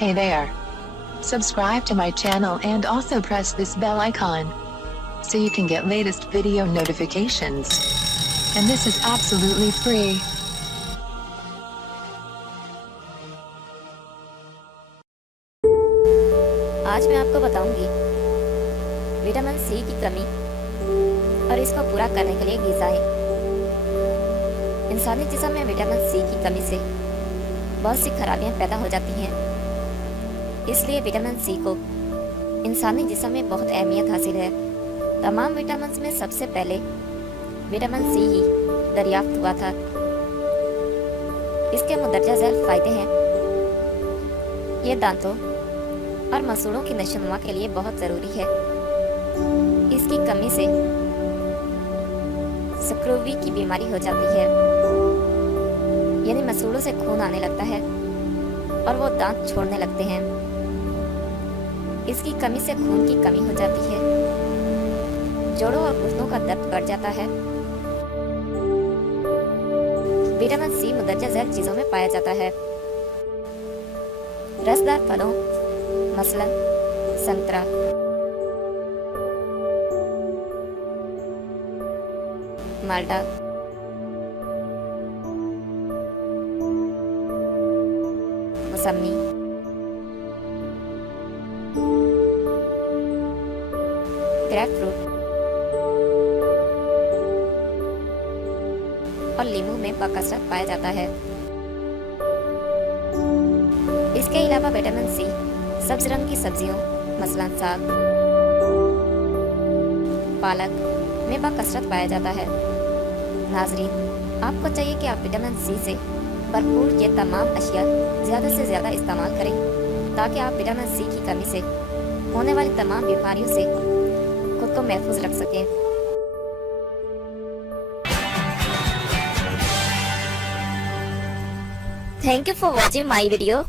Hey there. Subscribe to my channel and also press this bell icon so you can get latest video notifications. And this is absolutely free. आज मैं आपको बताऊंगी vitamin C की कमी और इसको पूरा करने के लिए ग़िज़ाएं। इंसानी जिस्म में विटामिन सी की कमी से बहुत सी खराबियां पैदा हो जाती हैं। इसलिए विटामिन सी को इंसानी जिस्म में बहुत अहमियत हासिल है। तमाम विटामिन में सबसे पहले विटामिन सी ही दरियाफ्त हुआ था। इसके मुंदरजा झैल फायदे हैं। ये दांतों और मसूड़ों की नशोनुमा के लिए बहुत ज़रूरी है। इसकी कमी से स्क्रोवी की बीमारी हो जाती है, यानी मसूड़ों से खून आने लगता है और वो दांत छोड़ने लगते हैं। इसकी कमी से खून की कमी हो जाती है, जोड़ों और घुटनों का दर्द बढ़ जाता है। विटामिन सी मुंदरजा झैल चीज़ों में पाया जाता है। रसदार फलों मसलन संतरा, माल्टा, मौसमी, ग्रेप फ्रूट और नींबू में बाकसरत पाया जाता है। इसके अलावा विटामिन सी सब्ज रंग की सब्जियों मसलन साग, पालक में बाकसरत पाया जाता है। नाजरीन, आपको चाहिए कि आप विटामिन सी से भरपूर ये तमाम अशिया ज़्यादा से ज़्यादा इस्तेमाल करें ताकि आप विटामिन सी की कमी से होने वाली तमाम बीमारियों से खुद को महफूज रख सकें। Thank you for watching my video.